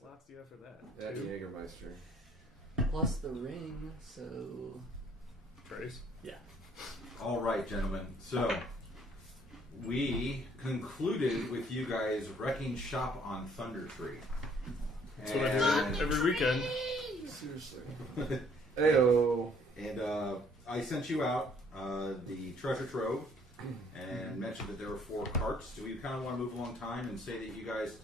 slots do you have for that? That Jägermeister. Plus the ring, so... Trace? Yeah. All right, gentlemen. So, we concluded with you guys wrecking shop on Thunder Tree. That's what I do every weekend. Seriously. Heyo. And I sent you out the treasure trove and mentioned that there were 4 carts. Do we kind of want to move along time and say that you guys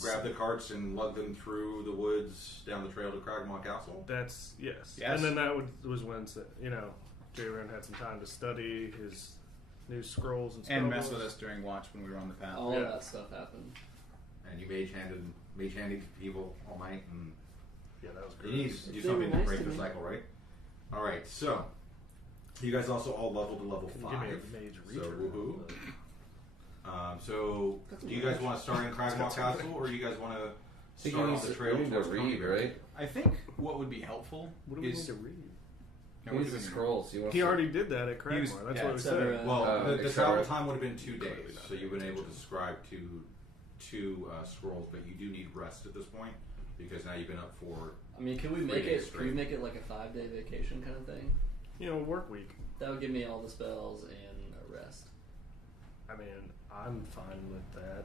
grab the carts and lug them through the woods down the trail to Cragmaw Castle? That's, yes. Yes. And then that was when, Jay Aaron had some time to study his new scrolls and And mess with us during watch when we were on the path. All that stuff happened. And you mage-handed people all night. And yeah, that was you great. need to do something to break the cycle, right? All right, so you guys also all leveled to level 5. Give me a mage So reacher. woohoo. So do you guys want to start in Cragmaw Castle, or do you guys want to start on the trail You need to towards read, Coneybury? right? I think what would be helpful What do we need is... to read? No, He we're needs the doing- scrolls. You want He already did that at Cragmore. was- That's yeah, what we etc. said. Well, the etc. travel time would have been 2 Clearly days, not. so you've been able to subscribe to 2 scrolls, but you do need rest at this point because now you've been up for. I mean, can we 3 make days it? Can we straight. make it like a 5-day vacation kind of thing? Work week. That would give me all the spells and a rest. I mean, I'm fine with that.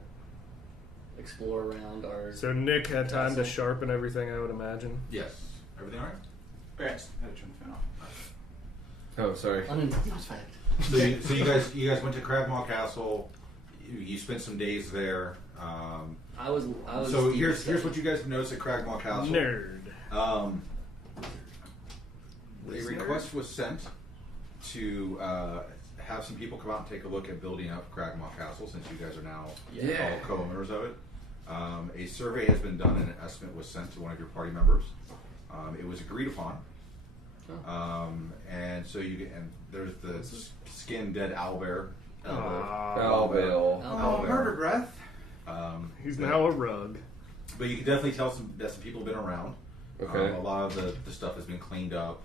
Explore around our. So Nick had time to Castle. sharpen everything, I would imagine. Yes, everything all right? Yes, I had to turn the fan off. Oh, sorry. Unintended effect. So you guys went to Cragmaw Castle. You spent some days there. I was. So deep here's study. what you guys noticed at Cragmaw Castle. Nerd. A request was sent to have some people come out and take a look at building up Cragmaw Castle, since you guys are now Yeah. all co-owners of it. A survey has been done and an estimate was sent to one of your party members. It was agreed upon. And so there's the skin dead owlbear. Bellville. Oh, murder breath. He's now a rug. But you can definitely tell that some people have been around. Okay. A lot of the stuff has been cleaned up.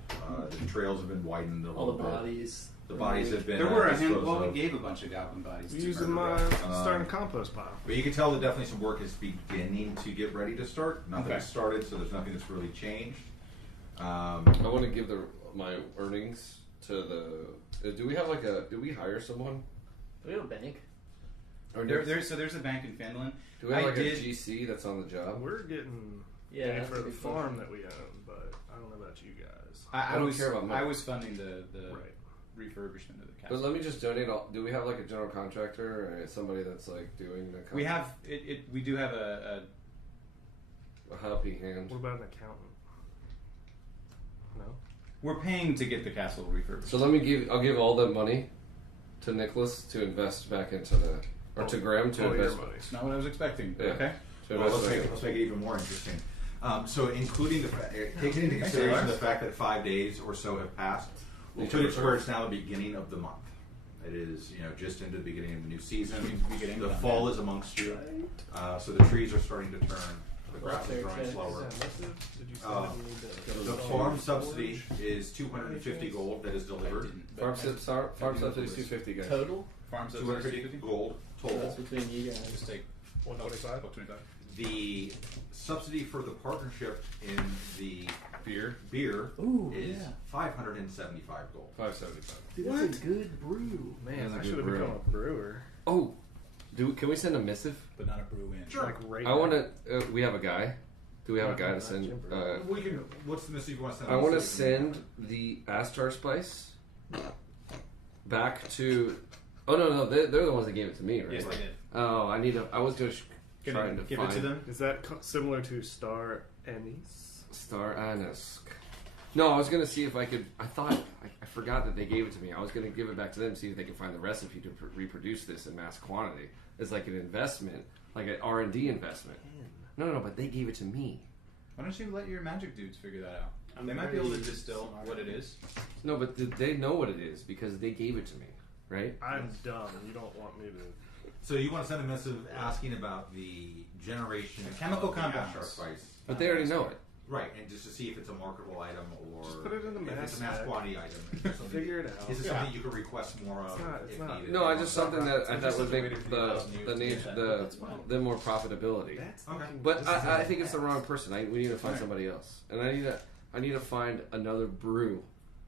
The trails have been widened a all little the bit. bodies. The bodies have been. There were a disposed handful. Well, we of. gave a bunch of goblin bodies. We to used murder them breath. starting a compost pile. But you can tell that definitely some work is beginning to get ready to start. Nothing Okay. has started, so there's nothing that's really changed. I want to give my earnings to the. Do we have do we hire someone? Do we have a bank? Or There's a bank in Phandeliver. do we have I a did- GC that's on the job? We're getting Yeah, paid that's for a the good farm question. that we own, but I don't know about you guys. I don't care about money. I was funding the Right. refurbishment of the But castle. let me just donate all. Do we have a general contractor or somebody that's doing the? We have it. We do have a helping hand. What about an accountant? No. We're paying to get the castle refurbished. So I'll give all the money to Nicholas to invest back into to Graham to All your invest. money. It's not what I was expecting. But Yeah. okay. To Well, invest let's make it even more interesting. So, including taking into consideration the fact that 5 days or so have passed, we'll put it where it's now the beginning of the month. It is, just into the beginning of the new season. Beginning The of fall is amongst you, so the trees are starting to turn. The grass is growing Okay. slower. Did you say Uh, that we need to The farm subsidy is 250 gold that is delivered. Farm subsidy is 250 guys. Total? Farm subsidy 250 gold That's total. between you guys. Just take 125? 125. The subsidy for the partnership in the Beer beer Ooh, is yeah. 575 gold. 575. Dude, that's a good brew. Man, That's a I good should have brew. become a brewer. Oh, can we send a missive? But not a brew in. Sure. Like right I want to. We have a guy. Do we have a guy to Not send? Jim We can. What's the message you want to send? I want to send the Astar spice back to. Oh no, they're the ones that gave it to me, right? Yes, they did. Oh, I need to. I was going to try to Give find it to them. Is that similar to Star Anise? Star Anise. No, I was going to see if I could. I thought I forgot that they gave it to me. I was going to give it back to them, see if they could find the recipe to reproduce this in mass quantity. It's like an investment, like an R&D investment. No, but they gave it to me. Why don't you let your magic dudes figure that out? I'm They might be able to very distill smart. what it is. No, but they know what it is because they gave it to me, right? I'm dumb. You don't want me to. So you want to send a missive asking about the generation The chemical of the compounds. Ashtar spice. But they already know it. Right, and just to see if it's a marketable item or Just put it in the if mass it's a mass spec. quantity item. If it's something Figure it that- out. Is it something you could request more of It's if not- needed? No, I just something that I It's thought just would something make we did the for nature That's fine. the more profitability. That's Okay. fucking- But this I is think it's the ass. wrong person. We need to find somebody else, and I need to find another brew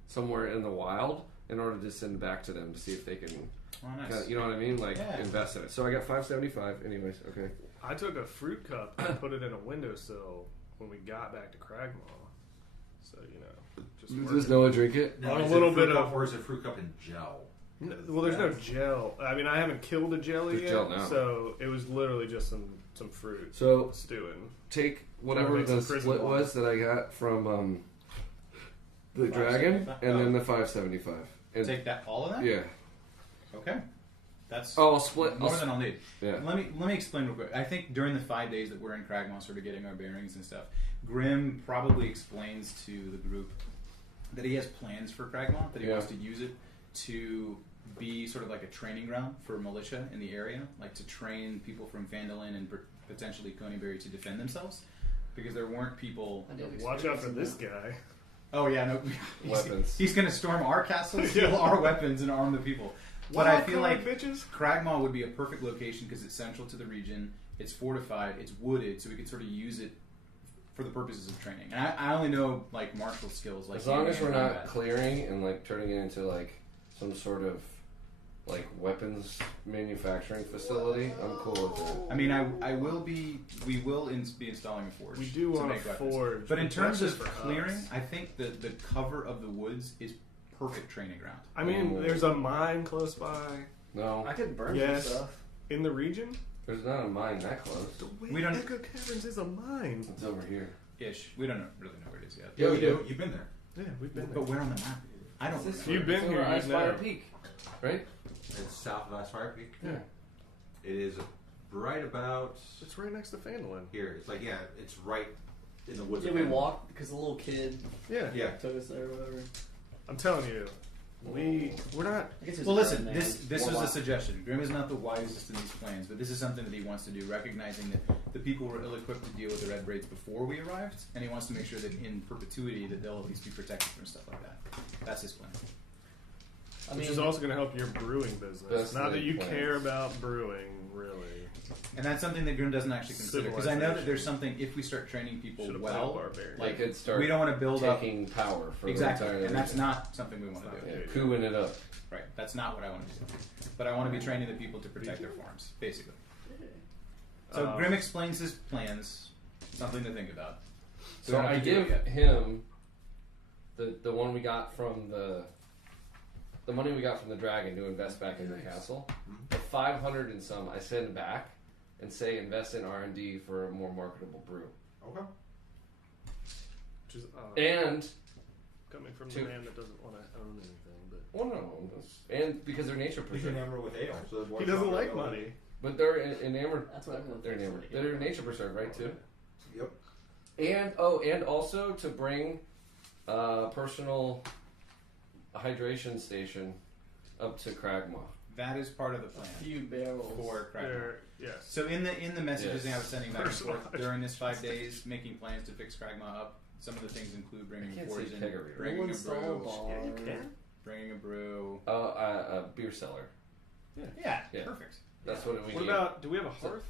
somewhere in the wild in order to send back to them to see if they can. Oh, nice. Kinda, you know what I mean? Like Yeah. invest in it. So I got $5.75. Anyways, okay. I took a fruit cup and put it in a windowsill when we got back to Cragmaw. So, just Does working. Noah drink it? Now, On a is little it fruit bit cup of- or is it fruit cup and gel? Well, there's no gel. I mean, I haven't killed a jelly There's yet, gel now. so it was literally just some fruit So stewing. take whatever Makes the the prison split water. was that I got from the dragon, and then the $5.75. And Take that, all of that? yeah. Okay. That's Oh, I'll split. more than I'll need. Yeah. Let me explain real quick. I think during the 5 days that we're in Cragmaw, sort of getting our bearings and stuff, Grim probably explains to the group that he has plans for Cragmaw, that he Yeah. wants to use it to be sort of like a training ground for militia in the area, like to train people from Phandeliver and potentially Coneybury to defend themselves, because there weren't people. I did Watch out for experience this guy. Oh yeah, no. Weapons. He's going to storm our castle, steal Yeah. our weapons, and arm the people. But I feel like bitches. Cragmaw would be a perfect location because it's central to the region. It's fortified. It's wooded, so we could sort of use it for the purposes of training. And I only know like martial skills, like As long as we're hand-to-hand not combat. clearing and like turning it into like some sort of like weapons manufacturing facility, I'm cool with it. I mean, I will be. We will be installing a forge. We do to want a make weapons. forge, but in but terms that's of just for clearing, us. I think the cover of the woods is perfect training ground. I mean, Oh. there's a mine close by No, I could burn Yes. some stuff. in the region. there's not a mine that close. We don't- Echo Caverns is a mine. It's over here. Ish. We don't really know where it is yet. Yeah, we do. You've been there. Yeah, we've been there. But where on the map? I don't. It's remember. You've been it's here, over you Ice Fire know. Peak, right? It's south of Icefire Peak. Yeah. It is right about It's right next to Phandeliver. here. It's like it's right in the woods. Yeah, of we Phandeliver. walked because the little kid Yeah. Yeah. took us there or whatever. I'm telling you, we're not. I guess it was Well, a listen. man. This More was a wild. suggestion. Grim is not the wisest in these plans, but this is something that he wants to do, recognizing that the people were ill-equipped to deal with the red braids before we arrived, and he wants to make sure that in perpetuity that they'll at least be protected from stuff like that. That's his plan. I Which mean, is also going to help your brewing business. That's Not the that you plan. care about brewing, really. And that's something that Grim doesn't actually consider, because I know that Civilization. there's something. If we start training people Should have well, played Barbarian. Like could start we don't want to build up taking power for exactly, the entire and that's region. not something we want to do. Yeah, cooing it up. Right, that's not what I want to do. But I want to be training the people to protect their farms, basically. So Grim explains his plans, something to think about. We So don't have I to do it give yet. him the one we got from the money we got from the dragon to invest back in the castle. The 500 and some I send back and say invest in R&D for a more marketable brew. Okay. Which is And coming from to- the man that doesn't want to own anything. But well, no, and because they're nature He's preserve, enamored with ale, so he doesn't like money. but they're enamored. That's what everyone They're thinks enamored. like. They're nature preserve, right? Too. Yep. And also to bring a personal hydration station up to Cragmaw. That is part of the A plan few barrels. for Kraken. There, yes. So in the messages Yes. I was sending back and Personal forth during this 5 days, making plans to fix Kragma up. Some of the things include I bringing can't forge say in, kegerator. bringing We'll a install a brew, bar. Yeah, you can. bringing a brew. A beer cellar. Yeah, Yeah. perfect. That's what we What need. about? Do we have a hearth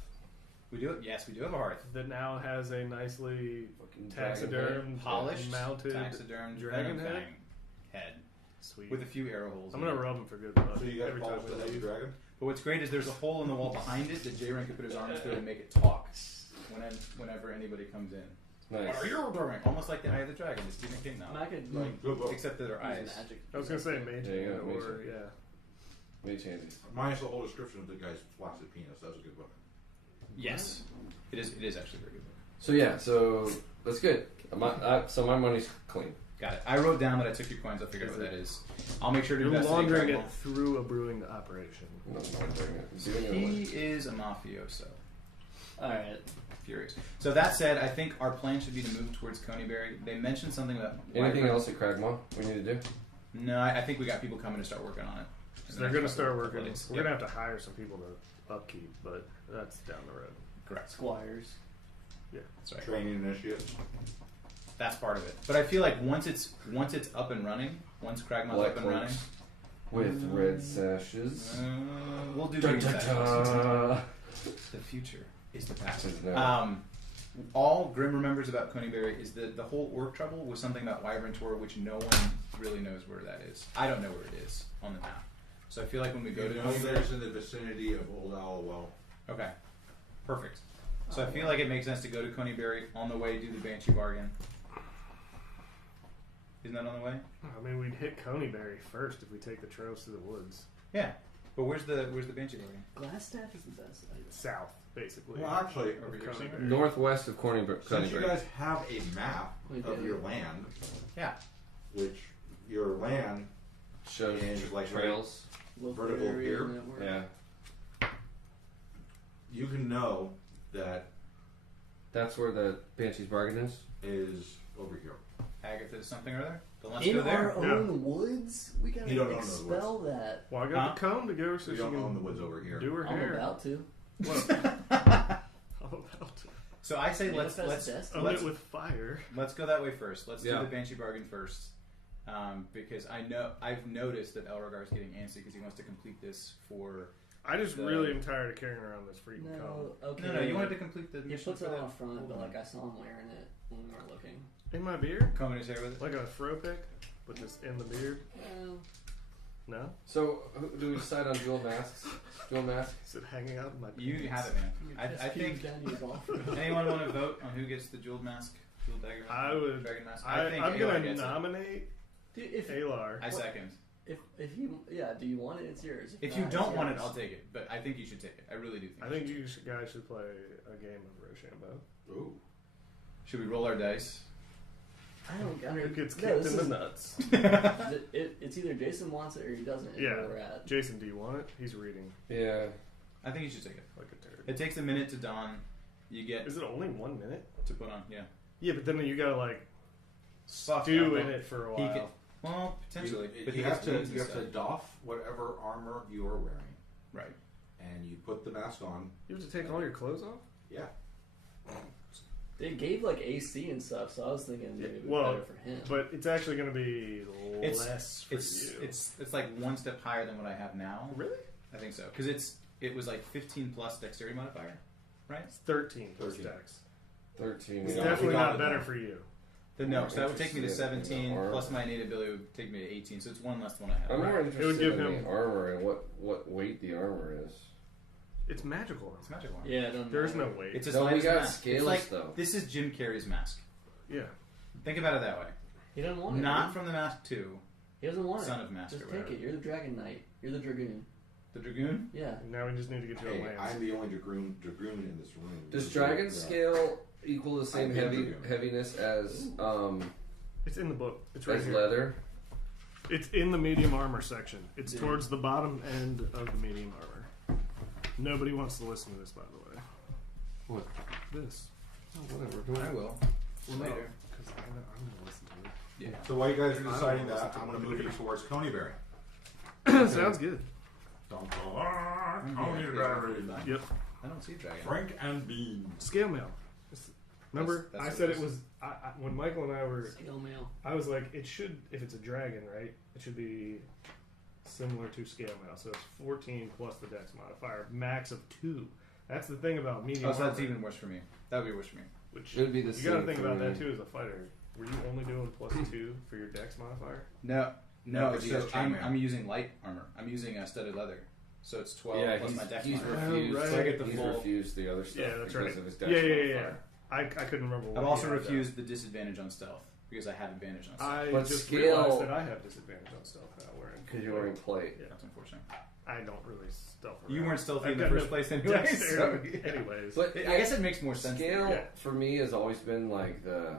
We do it. Yes, we do have a hearth. that now has a nicely Fucking dragon head. taxidermed, Polished, mounted taxidermed dragon venom head? fang head Sweet. with a few arrow holes. I'm in gonna it. rub him for good luck So you got every time Paul's we the leave. dragon? But what's great is there's a hole in the wall behind it that J Ran can put his arms through and make it talk whenever anybody comes in. Nice. What are you doing? Almost like the Eye of the Dragon, the Stephen King And novel. I could like Good book. Except that our use eyes. magic. I was gonna say mage Yeah, hand mage or hand. yeah. Many changes. Minus the whole description of the guy's flaccid penis. That was a good book. Yes, it is. It is actually a very good book. So yeah, so that's good. So my money's clean. Got it. I wrote down that I took your coins. I'll figure out what that is. I'll make sure to You're investigate. laundering Craggle. it through a brewing operation. No, I'm not doing it. I'm doing it He away. is a mafioso. All right. Furious. So that said, I think our plan should be to move towards Coneybury. They mentioned something about Anything wyvern- else at Cragmaw we need to do? No, I think we got people coming to start working on it. So they're gonna start working. Days. We're Yep. gonna have to hire some people to upkeep, but that's down the road. Correct. Squires. That's right. Training initiates. That's part of it. But I feel like once it's up and running, once Kragma's Black up and running, cloaks with red sashes. we'll do Dun, green dun, sashes. dun. The future is the past. Is now. All Grim remembers about Coneyberry is that the whole orc trouble was something about Wyvern Tor, which no one really knows where that is. I don't know where it is on the map. So I feel like when we go to Coneyberry... there's in the vicinity of Old Owl. Okay. Perfect. So I feel like it makes sense to go to Coneyberry on the way, do the Banshee bargain. Isn't that on the way? I mean, we'd hit Coneyberry first if we take the trails to the woods. Yeah. But where's the Banshee bargain? Glassstaff is the best. South, basically. Well, actually, Over here Coneyberry. somewhere. Northwest of since you Coneyberry. guys have a map We of do. your land, Yeah. which your land Shows is like trails. Local vertical area here. network. Yeah. you can know that That's where the Banshee's bargain is. is over here. Agatha something or other? Then let's In go there. our own woods, we gotta You don't own those expel that. Well, I got the comb to go so We she don't can own the woods over here. do her I'm hair. about to. I'm about to. So I say You let's know, if that's Own let's it with fire. let's go that way first. Let's Yeah. do the Banshee bargain first, because I've noticed that Elrogar's getting antsy because he wants to complete this for. I just The- really am tired of carrying around this freaking comb. No, okay. No, you wanted to complete the He mission puts for it that. on front, but like I saw him wearing it when we weren't looking. In my beard? combing his hair with it. Like a fro pick? But just in the beard? Well, No? So, do we decide on dual masks? Dual mask? Is it hanging out in my You pants? have it, man. I think. Danny's off. Anyone want to vote on who gets the jeweled mask, jeweled dagger? I would- Dragon mask. I'm Alar gonna gets it. nominate Dude, if Alar. I second. if you do you want it? It's yours. If you not, don't it's want it, yours. I'll take it. But I think you should take it. I really do think. I think you guys should play a game of Rochambeau. Ooh. Should we roll our dice? I don't. I Who mean, gets no, kicked this in the is- nuts? It's either Jason wants it or he doesn't. and Yeah. where we're at. Jason, do you want it? He's reading Yeah. I think you should take it. like a turd. It takes a minute to don. You get Is it only 1 minute? to put on. Yeah. Yeah, but then you gotta like Soft stew down, in though. it for a He while. can- Well, potentially. But you he have has to wounds and you have to stuff. doff whatever armor you are wearing, Right. and you put the mask on. You have to take all your clothes off? Yeah. They gave like AC and stuff, so I was thinking maybe it'd be Well, better for him. But it's actually gonna be It's- less for you. It's like one step higher than what I have now. Really? I think so because it was like 15 plus dexterity modifier, right? It's 13 plus 13. dex. 13. It's We got- definitely we got not it better now. for you. Then no, so that would take me to Interested in the 17 armor. plus my innate ability would take me to 18. So it's one less than what I have. I'm more Right. interested It would give in him- the armor and what weight the armor is. It's magical. It's magic one. yeah, it doesn't There's no matter. weight. It's as No, light we as a got mask. scales, It's like, though. This is Jim Carrey's mask. Yeah. Think about it that way. He doesn't want it. Not dude. from the Mask 2, He doesn't want Son it. of Master. Just whatever. take it. You're the Dragon Knight. You're the Dragoon. The Dragoon. Yeah. Now we just need to get you a Hey, lance. I'm the only dragoon in this room. Does dragon scale equal the same I've been dragoon. heaviness as It's in the book. It's right as here. leather? It's in the medium armor section. It's Dude. towards the bottom end of the medium armor. Nobody wants to listen to this, by the way. What? This. Oh, whatever. I will. Well, Later. Because I'm going to listen to Yeah. So while you guys are I don't deciding know that, what's I'm going to to move you towards Coneyberry. it. Sounds good. Don't go, Coneyberry. Yep. I don't see a dragon. Frank and Bean. Scale mail. Remember, That's I what said it it was when Michael and I were. Scale mail. I was like, it should, if it's a dragon, right? It should be similar to scale mail. So it's 14 plus the dex modifier, max of 2. That's the thing about medium. Oh, so that's armor, even worse for me. That would be worse for me. Which It would be the you same. got to think for about me. that too as a fighter. Were you only doing plus 2 for your dex modifier? No, No, it's so just chainmail. I'm using light armor. I'm using studded leather. So it's 12 Yeah, plus my dex he's modifier. refused. right. So I get the he's full. refused the other stuff. Yeah, that's because right. Of his Yeah, dex yeah, yeah, modifier. I couldn't remember. What I've he also had, refused the disadvantage on stealth because I have advantage on stealth. I But just scale- realized that I have disadvantage on stealth now. Wearing Because you're wearing plate. Yeah. That's unfortunate. I don't really stealth. You around. weren't stealthy I've in the got first no place anyways. dexterity So, anyways. But I guess it makes more sense. Scale Yeah. for me has always been like the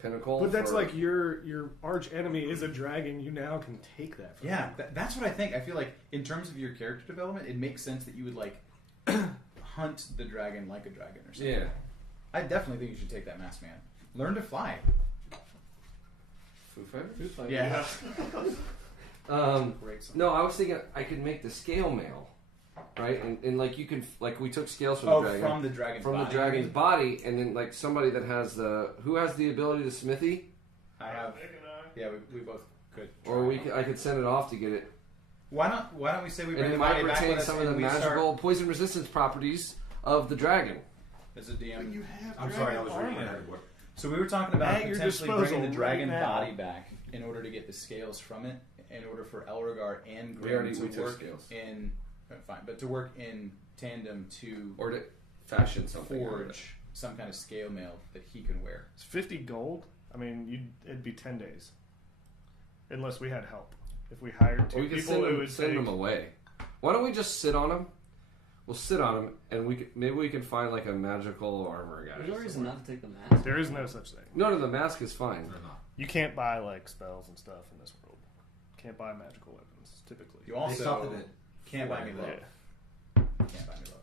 pinnacle. But that's for- like your arch enemy is a dragon. You now can take that. From Yeah, them. that's what I think. I feel like in terms of your character development, it makes sense that you would like hunt the dragon like a dragon or something. Yeah. I definitely think you should take that mask, man. Learn to fly. Foo Fighters? Food fight. Yeah. Um, Great song. no, I was thinking I could make the scale mail right? And like you can like we took scales from the dragon. From the dragon's From body. the dragon's body, and then like somebody that has who has the ability to smithy, I have. Yeah, we both could. or I could send it off to get it, Why don't we say we bring and the it might body back retain with us some of and the we magical poison resistance properties of the dragon. As a DM. You have I'm sorry, I was reading ahead. What? So we were talking about At your potentially disposal bringing the dragon right now. body back in order to get the scales from it, in order for Elregar and We Grim already to took work scales. in. Fine, but to work in tandem to Or to fashion something. out of it. forge some kind of scale mail that he can wear. It's 50 gold. I mean, it'd be 10 days, unless we had help. If we hired Or two we could people, it would send take. them away. Why don't we just sit on them? We'll sit on them, and maybe we can find like a magical armor guy. There's no reason not to take the mask. There is no such thing. No, the mask is fine. They're not. You can't buy like spells and stuff in this world. Can't buy magical weapons typically. You They also stopped it at can't buy me 40. love. Yeah. Can't buy me love.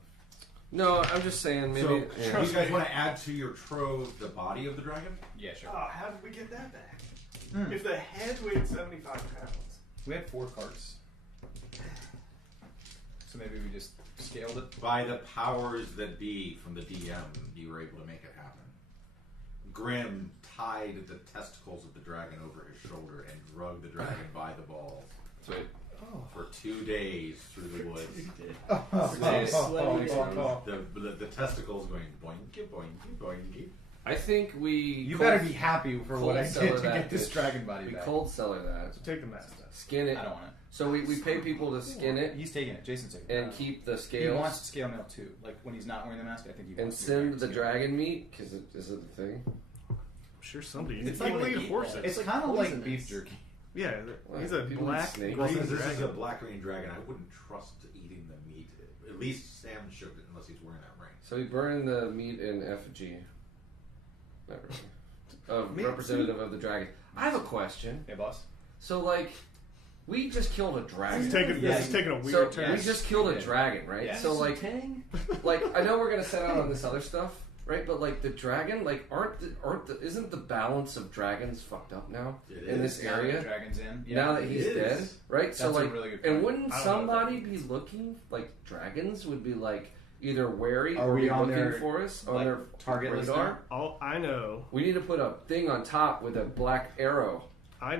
No, I'm just saying maybe. So, yeah. you guys want to add to your trove the body of the dragon? Yeah, sure. Oh, how did we get that back? Hmm. If the head weighed 75 pounds. We had 4 carts, so maybe we just scaled it. By the powers that be from the DM, you were able to make it happen. Grim tied the testicles of the dragon over his shoulder and drug the dragon by the balls Sweet. for 2 days through the woods. The testicles going boinky, boinky, boinky. I think we. You better be happy for what I cold did cellar to that get this bitch. dragon body We back. cold cellar that. So take the mask then. Skin it. I don't want it. So we pay people to skin it He's taking it. Jason's taking it. and keep the He scales wants scale mail too. Like when he's not wearing the mask, I think he and wants to be wearing send the scale mail. dragon meat because is it the thing? I'm sure somebody. It's People like eat eat horses. that. It's like kind of like poisonous. beef jerky. Yeah, What? he's a People eat black snakes? Well, green since this is a dragon. black green dragon, I wouldn't trust eating the meat. At least Sam should, unless he's wearing that ring. So we burn the meat in effigy. Not really. Of Meat representative of the dragon. I have a question. Hey, boss. So like, we just killed a dragon. This is taking a So weird turn. we just killed a Yeah. dragon, right? Yeah. So like, Tang? I know we're gonna set out on this other stuff, right? But like the dragon, like isn't the balance of dragons fucked up now It in is. this Now that area? the dragon's in. Now that it he's is. dead, right? So That's a like, really good and point. wouldn't I don't know what somebody that be looking like dragons would be like either wary Are or we be on looking their, for us on like, their target list radar? now? All I know, We need to put a thing on top with a black arrow. a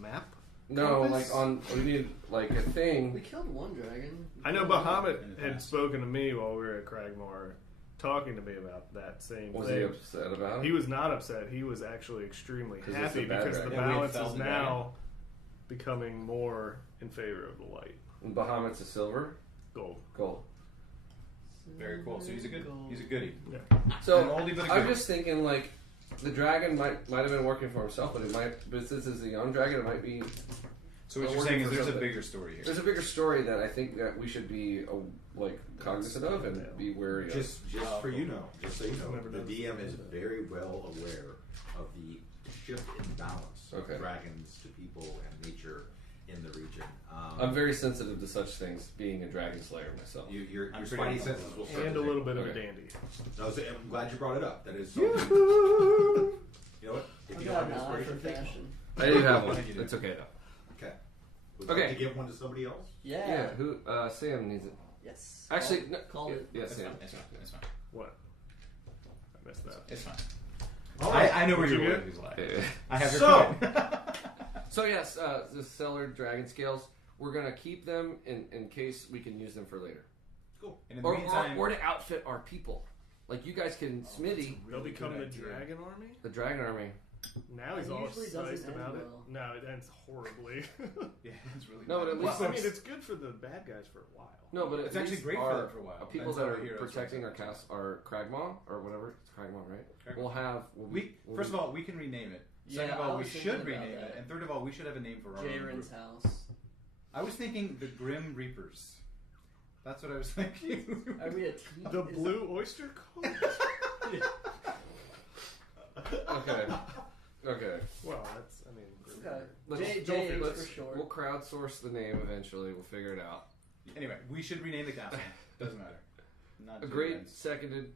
map. No, Compass? like we need like a We thing. killed one dragon. I know Bahamut In the had past. spoken to me while we were at Cragmore, talking to me about that same Was he thing. upset about? He was not upset. He was actually extremely 'Cause it's happy a bad because the dragon. Yeah, we balance felled is the now becoming more in favor of the light. And Bahamut's a silver, Gold. gold. Very cool. So he's a goodie. Yeah. So An oldie but a I'm goodie. just thinking like the dragon might have been working for himself, but since it's a young dragon, it might be. So what I'm you're working saying is for there's a something. bigger story here. There's a bigger story that I think that we should be cognizant of and be wary of. Just for you know, just so you know, Never the done DM is very well aware of the shift in balance Okay. of dragons to people and nature in the region. I'm very sensitive to such things, being a dragon slayer myself. Your I'm pretty spidey uncomfortable. senses will start And to a little tingle. bit of a Okay. dandy. I'm glad you brought it up. That is something. You know what? If I you got have an an eye for inspiration, take one. fashion. I do have one. I think you do. It's okay though. Okay. Would Okay. you like to give one to somebody else? Yeah. Yeah. Who? Sam needs it. Yes. Actually, no, Called it. Yeah, It's Sam. fine. It's fine. It's fine. What? I missed that. It's fine. All right. I know where Did your you loyalties lie. Yeah. I have your So- coin. So yes, the cellar dragon scales. We're gonna keep them in case we can use them for later, Cool. And in the or meantime, to outfit our people. Like you guys can smithy They'll become the good idea. dragon army? the dragon army. Now he's It all usually doesn't excited end about it. well. No, it ends horribly. yeah, it's really No, but bad. at least well, I it's- mean, it's good for the bad guys for a while. No, but It's at actually least great our, for a while. People That's that how are the heroes protecting our work. cast, our Cragmaw or whatever. It's Cragmaw, right? Cragmaw. We'll We we'll first be- of all we can rename it. Yeah, Second of I all, we was should thinking about rename it, that. and third of all, we should have a name for our own Jaren's group. house. I was thinking the Grim Reapers. That's what I was thinking. Are we a team? The Is Blue Oyster Cult? Okay. Okay. Well, that's, I mean... Okay. Let's, JH let's- for short. We'll crowdsource the name eventually. We'll figure it out. Anyway, we should rename the castle. Doesn't matter. Not Agreed. Jaren's. Seconded.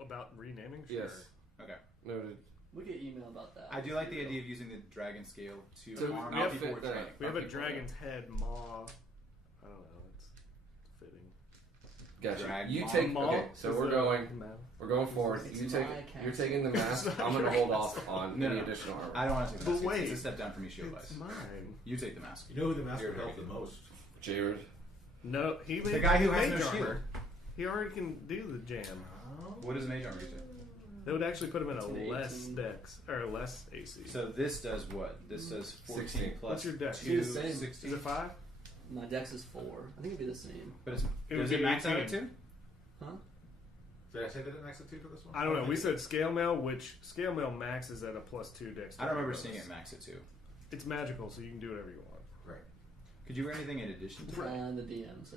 About renaming? Sure. Yes. Okay. Noted. We get email about that. I do like the idea of using the dragon scale to So arm we our have people fit with that. training. We have a People, dragon's head, maw. I don't know. It's Gotcha. drag You mom. take. Mom Okay, so is we're the- going. We're going forward. It's You my take. castle. You're taking the mask. I'm gonna hold off on No, any no. additional armor. I don't want to take the But mask. wait. It's a step down from me shield It's wise. mine. You take the mask. You know who the master You're helped very the most? Jared. No, he The made guy who has mage no armor. shield. He already can do the jam. What does mage armor do? That would actually put him in a It's an less 18. dex or less AC. So this does what? This does 14 16. plus What's your dex? 2, It's the same. 16. Is it 5? My dex is 4. I think it'd be the same. But it's, It would does it be max out 18. at 2? Huh? Did I say that it max at 2 for this one? I don't know. We said scale mail, which scale mail maxes at a +2 dex. I don't remember seeing it max at 2. It's magical, so you can do whatever you want. Right. Could you wear anything in addition to that? I'm the DM, so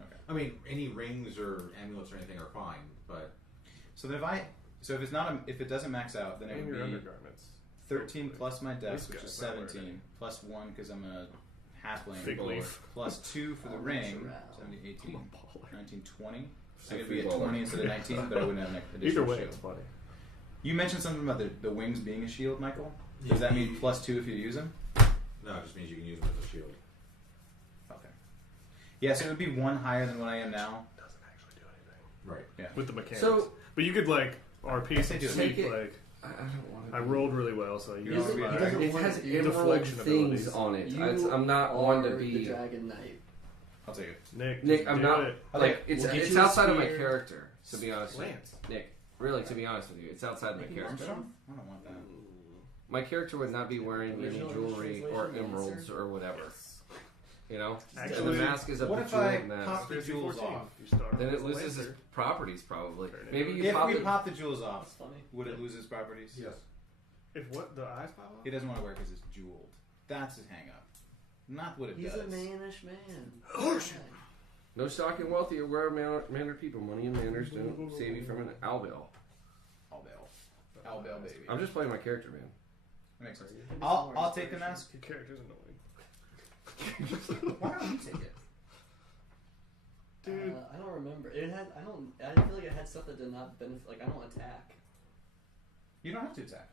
Okay. I mean, any rings or amulets or anything are fine, but So then if it doesn't max out, then it And would your be undergarments. 13 plus my dex, This which guy's is not wearing 17, plus 1 because I'm a halfling, Fig leaf. plus 2 for the Oh, ring, that's 17, I'm 18, a baller. 19, 20. So I could be at free baller. 20 instead of 19, but I wouldn't have an Either additional way, shield. it's funny. You mentioned something about the wings being a shield, Michael. Does that mean plus 2 if you use them? no, it just means you can use them as a shield. Okay. Yeah, so it would be 1 higher than what I am now. Doesn't actually do anything Right. Yeah. with the mechanics. So- but you could like RP I some do. sneak, Take it- like I don't want to. I rolled really well, so you He doesn't- know, he my- doesn't It has emerald deflection things abilities. on it. you I'm not one to are the be. Dragon Knight. I'll take it. Nick. Nick, just I'm do not it. like it's We'll get it's you a outside of my spear. character. To be honest, with you. Lance. Nick, really, to be honest with you, it's outside my Making character. Armstrong? I don't want that. My character would not be wearing any Original jewelry or translation emeralds answer? or whatever. You know, Actually, and the mask is a what if I bejeweled mask. pop the jewels 14. off? You start Then with it loses its Lancer. properties probably. Turn it Maybe into- you If pop we it. pop the jewels That's off, funny. would it lose its properties? Yes. If what the eyes pop off? He doesn't want to wear it because it's jeweled. That's his hang up. Not what it He's does. a mannish man. No stock in wealthy or rare mannered people. Money and manners don't save you from an owl bell. All bell baby. I'm just playing my character, man. That makes sense. I'll take the mask. Your character's annoying. Why don't you take it? Dude. I don't remember. It had. I feel like it had stuff that did not benefit. Like I don't attack. You don't have to attack.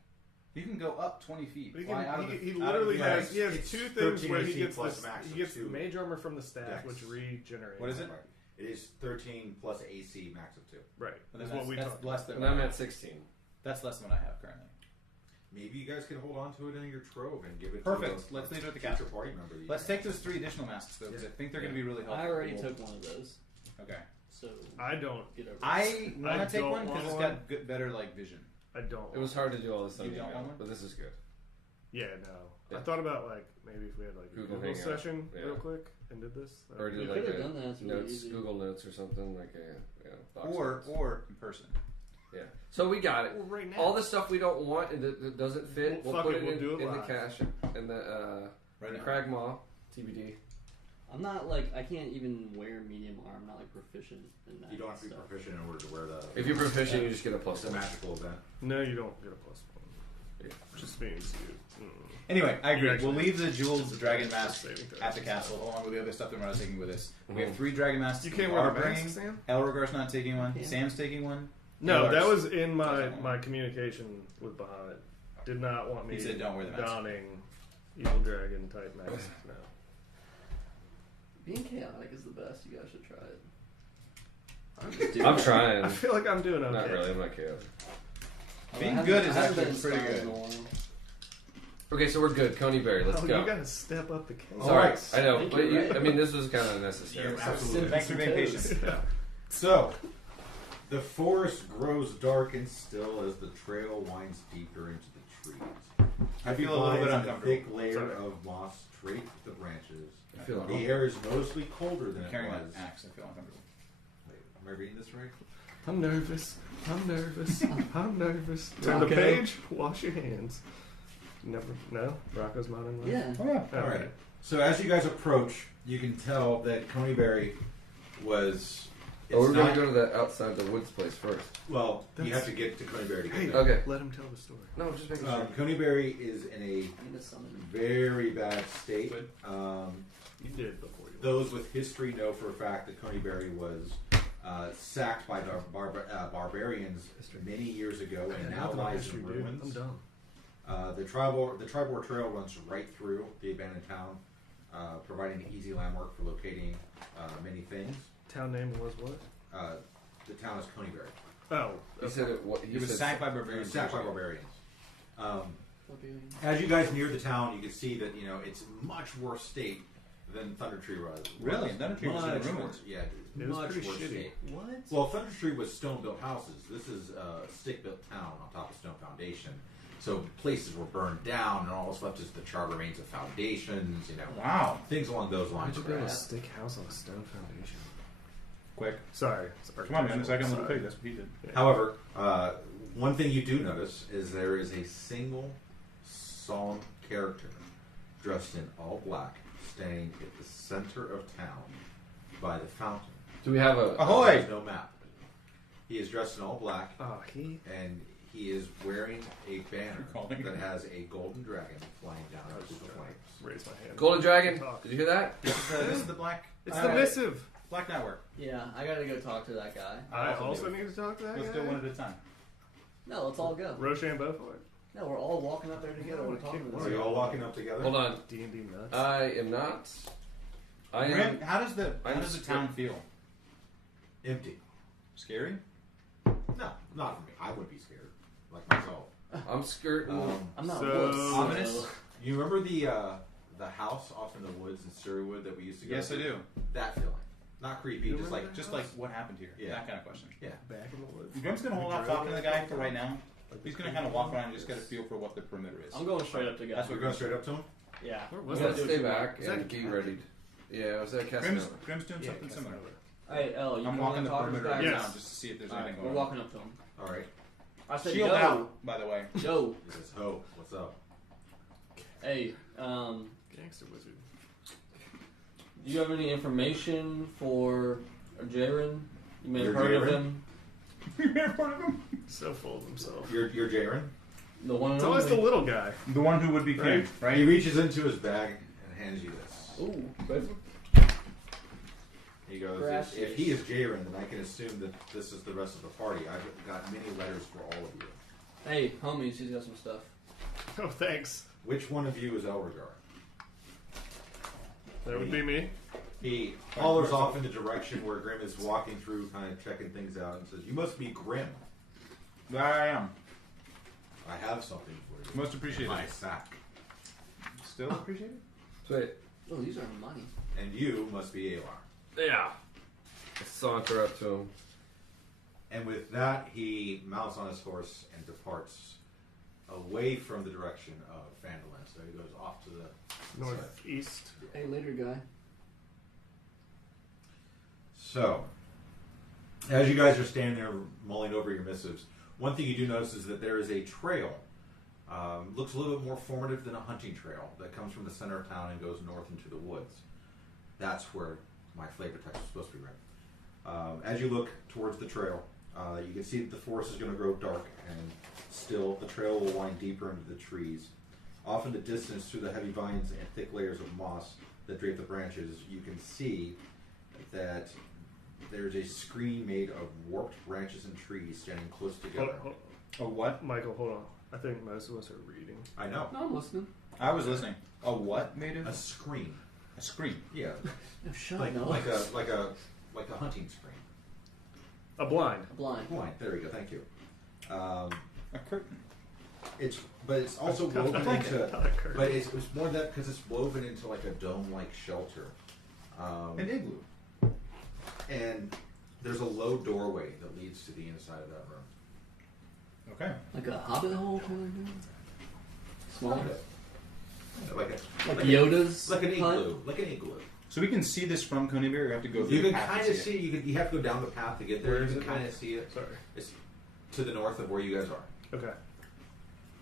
You can go up 20 feet. But he, Fly out can, of the. he out of literally the has ice. he has It's 2 things 13 where he AC gets plus this, max he of gets 2 mage armor from the staff, dex. which regenerates. What is it? Right. It is 13 plus AC max of 2. Right. But That's then what we that's talked less about. than And what I'm I at have. 16. That's less than what I have currently. Maybe you guys can hold on to it in your trove and give it Perfect. to Let's leave it at the future castle. party member. that you Let's can take those 3 additional masks though, because I think they're going to be really helpful. I already We'll- took one of those, Okay. so I don't. get over. I want I to take don't one because want it's one. got good, better like vision. I don't. It was hard to do all this on You the don't email, want one? but this is good. Yeah, no. Yeah. I thought about like maybe if we had like a Google Google Hangout. session Yeah. real quick and did this. that Or would do be- We like could've a done that, it's really notes, easy. Google Notes or something like a box Or notes. in person. Yeah. So we got it. Well, right now. All the stuff we don't want and that doesn't fit, Well, we'll fuck put it, it we'll in, do it in the live. cache and the Right now. Crag Maw TBD. I'm not like I can't even wear medium arm. I'm not like proficient in that. You don't have to be stuff. proficient in order to wear the. If you're proficient, you just get a It's plus a one. magical event. No, you don't get a +1. Yeah. Just means you. Anyway, I You agree. actually- We'll leave the jeweled Just a dragon just mask saving throw. at the castle, along with the other stuff that we're not taking with us. We have Mhm. 3 dragon masks. You can't we wear are the mask, bringing. Sam? Elrogar's not taking one. Yeah. Sam's taking one. No, Yours. that was in my Doesn't want my one. communication with Bahamut. Did not want me. He said don't wear the mask. donning evil dragon type masks. No. Being chaotic is the best. You guys should try it. I'm trying. I feel like I'm doing okay. Not really. I'm not chaotic. Being I haven't- good is I haven't actually been pretty inspired good. in a while. Okay, so we're good. Coneyberry, let's Oh, go. you gotta step up the case. Sorry, Alright. I know, Thank but you, you, right? I mean, this was kind of necessary. Yeah, absolutely. Thanks for being Toes. patient. Yeah. So, the forest grows dark and still as the trail winds deeper into the trees. I feel a little bit Vines and a uncomfortable. thick layer Sorry. of moss drape the branches. I feel The like air is noticeably colder than I'm it carrying an was. axe. I feel uncomfortable. Wait, am I reading this right? I'm nervous. I'm nervous. I'm nervous. Turn the Rocco. page. Wash your hands. Never. No. Rocco's modern life. Yeah. Oh yeah. Okay. All right. So as you guys approach, you can tell that Coneyberry was. It's oh, we're not, going to go to the outside the woods place first. well, you That's- have to get to Coneyberry to Hey, get there. Okay. let him tell the story. No, just making sure. Coneyberry is in a I need to summon him. very bad state. Good. You did before you. Those with history know for a fact that Coneyberry was sacked by the barbarians many years ago and now lies in ruins. I'm dumb. The Tribor Trail runs right through the abandoned town, providing an easy landmark for locating many things. Town name was what? The town is Coneyberry. Oh, He said it. What, he It was said sacked by It was barbarians. sacked by barbarians. As you guys near the town, you can see that it's a much worse state than Thunder Tree was. Really? Thunder Tree was in Much ruins? worse. Yeah, It was much pretty worse shitty. state. What? Well, Thunder Tree was stone-built houses. This is a stick-built town on top of stone foundation. So places were burned down, and all that's left is the charred remains of foundations. Wow. Things along those lines. Why'd you build a stick house on a stone foundation? Quick. Sorry. Come on, man. The second little Sorry. pig. That's what he did. However, one thing you do notice is there is a single solemn character dressed in all black, standing at the center of town by the fountain. Do we have a? Ahoy! There's no map. He is dressed in all black, Oh, he. and he is wearing a banner Calling. that has a golden dragon flying down into the flames. Raise my hand. Golden Dragon. Talk. Did you hear that? This is the Black. It's the missive. Black Network. Yeah, I gotta go talk to that guy. I also also do. need to talk to that Let's guy. go one at a time. No, let's all go. Rochambeau for it. No, we're all walking up there together. We're talking to Are this you guy. all walking up together? Hold on. D&D nuts. I am not. I am. Grant, how does the I'm town feel? Empty. Scary? No, not for me. I would be scared, like myself. I'm skirting. I'm not So- a wuss, Ominous? so- You remember the house off in the woods in Surreywood that we used to go Yes, to? I do. That feeling. Not creepy, You just remember like that? Just like what happened here. Yeah. That kind of question. yeah. Back in the woods. Grim's gonna hold off Drill talking to the it. guy for right now. Like He's the gonna kind of walk creepy around and just get a feel for what the perimeter is. I'm going straight up to the guy. That's We're going straight up to him. Yeah. Where You was gotta that? do what Stay you want. back Is that and be Casanova? ready. Yeah, was that Grim's Casanova? doing something Yeah, similar. Hey, Elle, you I'm come walking and the talk to perimeter this of guy? Yes. town just to see if there's Alright, anything we're going on. walking up to him. All right. I said, Shield yo, out, by the way. yo, He says, "Ho, what's up?" hey, Gangster wizard. do you have any information for Jaren? You may have Your heard of Jaren? him. You made fun of him? So full of himself. You're Jaren. The one and It's always the only. little guy. The one who would be king, Right. He right? reaches into his bag and hands you this. Ooh, baby. He goes, Gracias. if he is Jaren, then I can assume that this is the rest of the party. I've got many letters for all of you. Hey, homies, he's got some stuff. Oh, thanks. Which one of you is Elrigar? That would be me. He hollers off in the direction where Grim is walking through, kind of checking things out, and says, "You must be Grim. There I am. I have something for you." Most appreciated. My sack. Still appreciated? Wait. Oh, these are money. And you must be Alar. Yeah. I saunter up to him. And with that, he mounts on his horse and departs away from the direction of Phandeliver. So he goes off to the Northeast. Hey, later, guy. So, as you guys are standing there mulling over your missives, one thing you do notice is that there is a trail. Looks a little bit more formative than a hunting trail that comes from the center of town and goes north into the woods. That's where my flavor text is supposed to be right. As you look towards the trail, you can see that the forest is going to grow dark, and still the trail will wind deeper into the trees. Off in the distance, through the heavy vines and thick layers of moss that drape the branches, you can see that there's a screen made of warped branches and trees standing close together. A what? Michael, hold on. I think most of us are reading. I know. No, I'm listening. I was listening. A what made A of? screen. A screen. Yeah. No, shut Like, up. like a hunting screen. A blind. A blind. Point. There we go. Thank you. A curtain. But it's also woven Not a into. curtain. But it's more than that because it's woven into like a dome-like shelter. An igloo. And there's a low doorway that leads to the inside of that room. Okay. Like a hobbit hole kind of thing? Small? Like Yoda's like an hut? igloo. Like an igloo. So we can see this from Coneyberry, or you have to go through You the can path kind to of see it? see. You have to go down the path to get there. Where You is can it kind now? of see it. Sorry. It's to the north of where you guys are. Okay.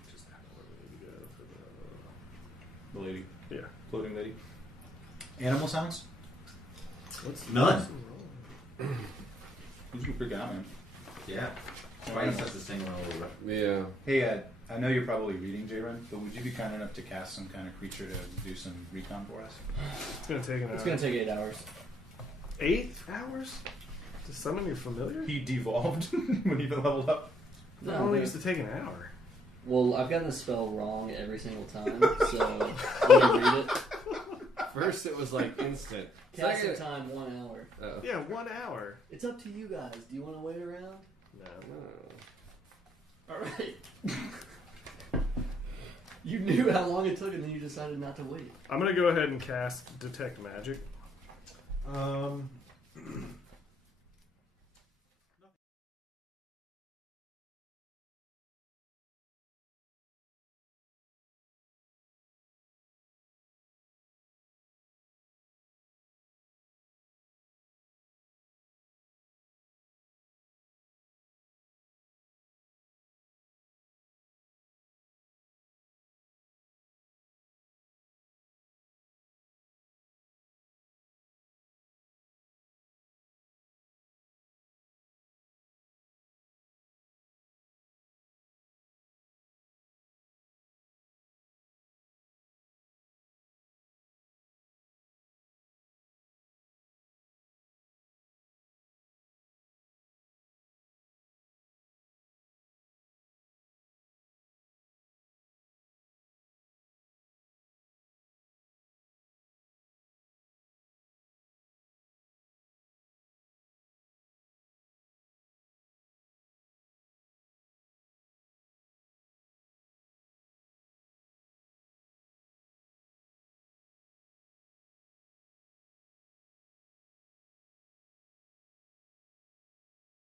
Just where we need to go for The lady. the... Yeah. Floating lady. Animal sounds? What's None. Who's your big guy, man? Yeah. Spidey sets this thing around a little bit. Yeah. Hey, I know you're probably reading J-Run, but would you be kind enough to cast some kind of creature to do some recon for us? It's going to take an hour. It's going to take 8 hours. 8 hours? To summon your familiar? He devolved when he leveled up. That only used to take an hour. Well, I've gotten the spell wrong every single time, so let me read it. First, it was like instant. Casting Second, time 1 hour. Yeah, 1 hour. It's up to you guys. Do you want to wait around? No. All right. You knew how long it took, and then you decided not to wait. I'm gonna go ahead and cast Detect Magic.